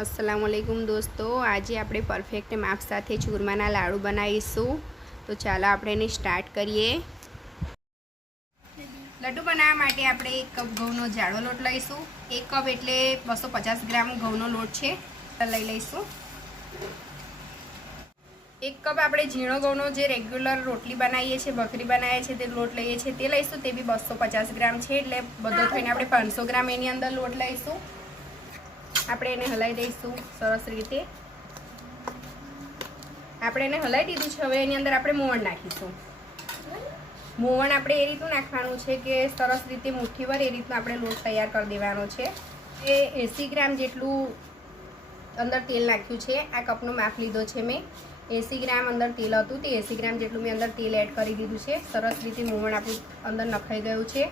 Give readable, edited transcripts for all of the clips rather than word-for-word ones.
अस्सलामुअलैकुम दोस्तों, आज આપણે પરફેક્ટ માપ સાથે ચૂરમાના લાડુ બનાવીશું। તો ચાલો આપણે એને સ્ટાર્ટ કરીએ। લડ્ડુ બનાવવા માટે આપણે 1 કપ ઘઉંનો જાડો લોટ લઈશું। 1 કપ એટલે 250 ગ્રામ ઘઉંનો લોટ છે, લઈ લઈશું। 1 કપ આપણે ઝીણો ઘઉંનો જે રેગ્યુલર રોટલી બનાવીએ છીએ, ભાખરી બનાવીએ છીએ તે લોટ લઈએ છીએ તે લઈશું। તે બી 250 ગ્રામ છે, એટલે બધો થઈને આપણે 500 ગ્રામ એની અંદર લોટ લઈશું। આપણે એને હલાવી દઈશું સરસ રીતે। આપણે એને હલાવી દીધું છે। હવે એની અંદર આપણે મોવણ નાખીશું। મોવણ આપણે એ રીતનું નાખવાનું છે કે સરસ રીતે મુઠ્ઠીભર એ રીતનું આપણે લોટ તૈયાર કરી દેવાનો છે। એ 80 ગ્રામ જેટલું અંદર તેલ નાખ્યું છે। આ કપનો માપ લીધો છે મેં। 80 ગ્રામ અંદર તેલ હતું, તે 80 ગ્રામ જેટલું મેં અંદર તેલ એડ કરી દીધું છે। સરસ રીતે મોવણ આપણું અંદર નખાઈ ગયું છે।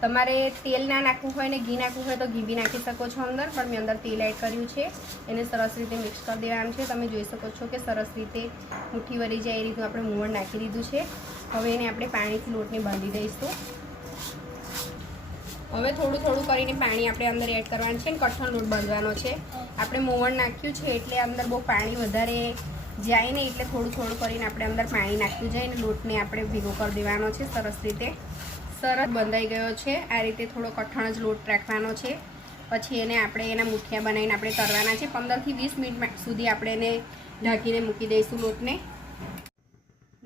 તમારે તેલ ના નાખવું હોય ને ઘી નાખવું હોય તો ઘી બી નાખી શકો છો અંદર, પણ મેં અંદર તેલ એડ કર્યું છે। એને સરસ રીતે મિક્સ કરી દેવાનું છે। તમે જોઈ શકો છો કે સરસ રીતે મુઠ્ઠી વળી જાય એ રીતનું આપણે મોવણ નાખી દીધું છે। હવે એને આપણે પાણીથી લોટને બાંધી દઈશું। હવે થોડું થોડું કરીને પાણી આપણે અંદર એડ કરવાનું છે, કઠણ લોટ બાંધવાનો છે। આપણે મોવણ નાખ્યું છે એટલે અંદર બહુ પાણી વધારે જાય ને, એટલે થોડું થોડું કરીને આપણે અંદર પાણી નાખ્યું જાય ને લોટને આપણે ભેગો કરી દેવાનો છે। સરસ રીતે સરસ બંધાઈ ગયો છે। આ રીતે થોડો કઠણ જ લોટ રાખવાનો છે। પછી એને આપણે એના મુઠિયા બનાવીને આપણે તળવાના છે। 15 થી 20 મિનિટ સુધી આપણે એને ઢાંકીને મૂકી દઈશું લોટને।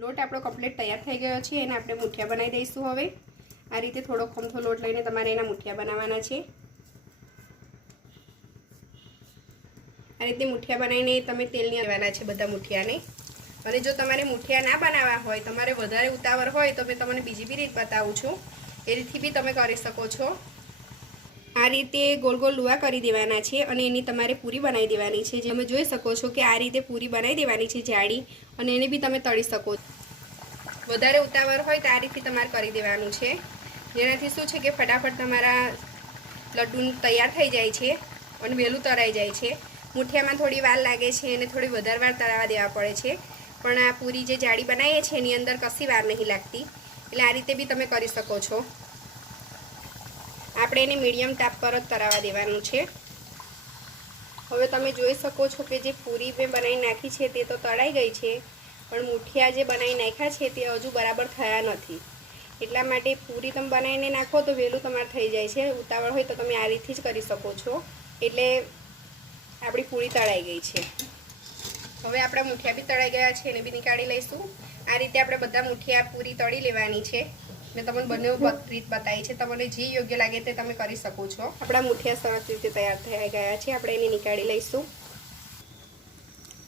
લોટ આપણો કમ્પ્લીટ તૈયાર થઈ ગયો છે। એને આપણે મુઠિયા બનાવી દઈશું। હવે આ રીતે થોડો ખમથો લોટ લઈને તમારે એના મુઠિયા બનાવવાના છે। આ રીતે મુઠિયા બનાવીને તમે તેલની લેવાના છે બધા મુઠિયાને। અને જો તમારે મુઠિયા ના બનાવવા હોય, તમારે વધારે ઉતાવળ હોય તો મેં તમને બીજી બી રીત બતાવું છું, એ રીતથી બી તમે કરી શકો છો। આ રીતે ગોલ ગોલ લુવા કરી દેવાના છે અને એની તમારે પૂરી બનાવી દેવાની છે। જે તમે જોઈ શકો છો કે આ રીતે પૂરી બનાવી દેવાની છે જાડી, અને એને બી તમે તળી શકો છો। વધારે ઉતાવળ હોય તો આ રીતે તમારે કરી દેવાનું છે, જેનાથી શું છે કે ફટાફટ તમારા લડ્ડુ તૈયાર થઈ જાય છે અને વહેલું તળાઈ જાય છે। મુઠિયામાં થોડી વાર લાગે છે અને થોડી વધારે વાર તળાવવા દેવા પડે છે, પણ આ પૂરી જે જાડી બનાવીએ છીએ એની અંદર કશી વાર નહીં લાગતી। એટલે આ રીતે બી તમે કરી શકો છો। આપણે એને મીડિયમ તાપ પર જ તળાવવા દેવાનું છે। હવે તમે જોઈ શકો છો કે જે પૂરી મેં બનાવી નાખી છે તે તો તળાઈ ગઈ છે, પણ મુઠિયા જે બનાવી નાખ્યા છે તે હજુ બરાબર થયા નથી। એટલા માટે પૂરી તમે બનાવીને નાખો તો વહેલું તમારે થઈ જાય છે। ઉતાવળ હોય તો તમે આ રીતથી જ કરી શકો છો। એટલે આપણી પૂરી તળાઈ ગઈ છે। હવે આપણા મુઠિયા બી તળાઈ ગયા છે, એને બી નીકાળી લઈશું। આ રીતે આપણે બધા મુઠિયા પૂરી તળી લેવાની છે। મેં તમને બંને રીત બતાવી છે, તમને જે યોગ્ય લાગે તે તમે કરી શકો છો। આપણા મુઠિયા સરસ રીતે તૈયાર થઈ ગયા છે। આપણે એને નીકાળી લઈશું।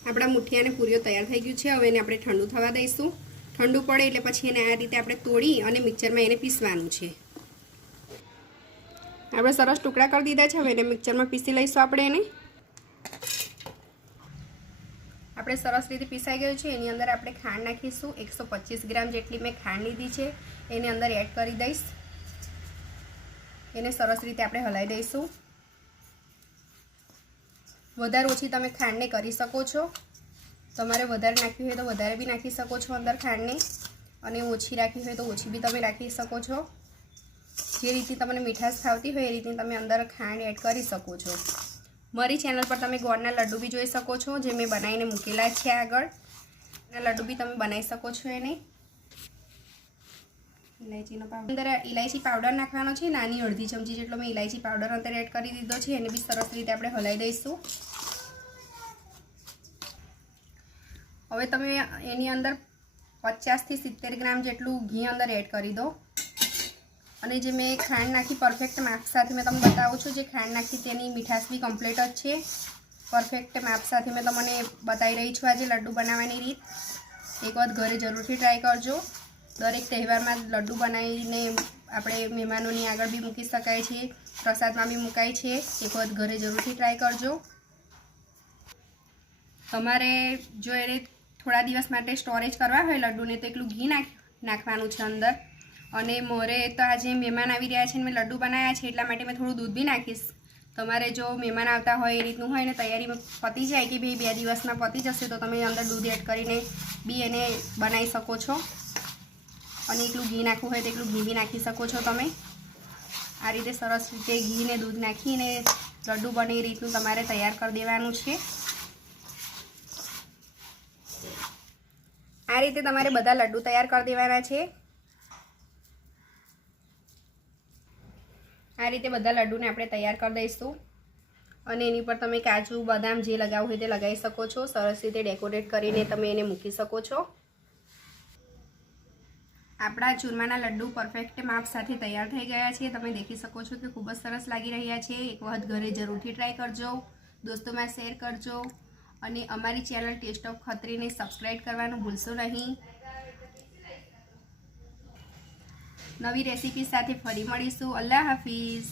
આપણા મુઠિયાને પૂરીઓ તૈયાર થઈ ગયું છે। હવે એને આપણે ઠંડુ થવા દઈશું। ઠંડુ પડે એટલે પછી એને આ રીતે આપણે તોડી અને મિક્સરમાં એને પીસવાનું છે। આપણે સરસ ટુકડા કરી દીધા છે। હવે એને મિક્સરમાં પીસી લઈશું। આપણે સરસ રીતે પીસાઈ ગયું છે। એની અંદર આપણે ખાંડ નાખીશું। 125 ગ્રામ જેટલી મેં ખાંડ લીધી છે, એને અંદર એડ કરી દઈશ। એને સરસ રીતે આપણે હલાવી દઈશું। વધારે ઓછી તમે ખાંડને કરી શકો છો। તમારે વધારે નાખવી હોય તો વધારે બી નાખી શકો છો અંદર ખાંડને, અને ઓછી રાખવી હોય તો ઓછી બી તમે રાખી શકો છો। જે રીતની તમને મીઠાશ ખાવતી હોય એ રીતની તમે અંદર ખાંડ એડ કરી શકો છો। મારી ચેનલ પર તમે ગોળના લડ્ડુ બી જોઈ શકો છો, જે મેં બનાવીને મૂકેલા છે આગળ। લડ્ડુ બી તમે બનાવી શકો છો। એને ઇલાયચીનો પાવડર અંદર ઇલાયચી પાવડર નાખવાનો છે। નાની અડધી ચમચી જેટલો મેં ઇલાયચી પાવડર અંદર એડ કરી દીધો છે। એને બી સરસ રીતે આપણે હલાવી દઈશું। હવે તમે એની અંદર 50 થી 70 ગ્રામ જેટલું ઘી અંદર એડ કરી દો। અને જે મેં ખાંડ નાખી પરફેક્ટ માપ સાથે મેં તમને બતાવું છું, જે ખાંડ નાખી તેની મીઠાશ બી કમ્પ્લીટ જ છે। પરફેક્ટ માપ સાથે મેં તમને બતાવી રહી છું આજે લડ્ડુ બનાવવાની રીત। એક વખત ઘરે જરૂરથી ટ્રાય કરજો। દરેક તહેવારમાં લડ્ડુ બનાવીને આપણે મહેમાનોની આગળ બી મૂકી શકાય છે, પ્રસાદમાં બી મુકાય છે। એક વખત ઘરે જરૂરથી ટ્રાય કરજો। તમારે જો એને થોડા દિવસ માટે સ્ટોરેજ કરવા હોય લડ્ડુને તો એટલું ઘી નાખવાનું છે અંદર। અને મોરે તો આજે મહેમાન આવી રહ્યા છે, મેં લડ્ડુ બનાવ્યા છે એટલા માટે મેં થોડું દૂધ બી નાખીશ। તમારે જો મહેમાન આવતા હોય એ રીતનું હોય ને તૈયારીમાં પતી જાય કે ભાઈ 2 દિવસમાં પતી જશે, તો તમે અંદર દૂધ એડ કરીને બી એને બનાવી શકો છો। અને એટલું ઘી નાખવું હોય તો એટલું ઘી બી નાખી શકો છો તમે। આ રીતે સરસ રીતે ઘી ને દૂધ નાખીને લડ્ડુ બને એ રીતનું તમારે તૈયાર કરી દેવાનું છે। આ રીતે તમારે બધા લડ્ડુ તૈયાર કરી દેવાના છે। આ રીતે બધા લડ્ડુને આપણે તૈયાર કરી દઈશું અને એની પર તમે કાજુ બદામ જે લગાવવું હોય તે લગાવી શકો છો। સરસ રીતે ડેકોરેટ કરીને તમે એને મૂકી શકો છો। આપણા ચૂરમાના લડ્ડુ પરફેક્ટ માપ સાથે તૈયાર થઈ ગયા છે। તમે દેખી શકો છો કે ખૂબ જ સરસ લાગી રહ્યા છે। એક વખત ઘરે જરૂરથી ટ્રાય કરજો, દોસ્તોમાં શેર કરજો અને અમારી ચેનલ ટેસ્ટ ઓફ ખત્રીને સબસ્ક્રાઈબ કરવાનું ભૂલશો નહીં। નવી રેસીપી સાથે ફરી મળીશું। અલ્લાહ હાફિઝ।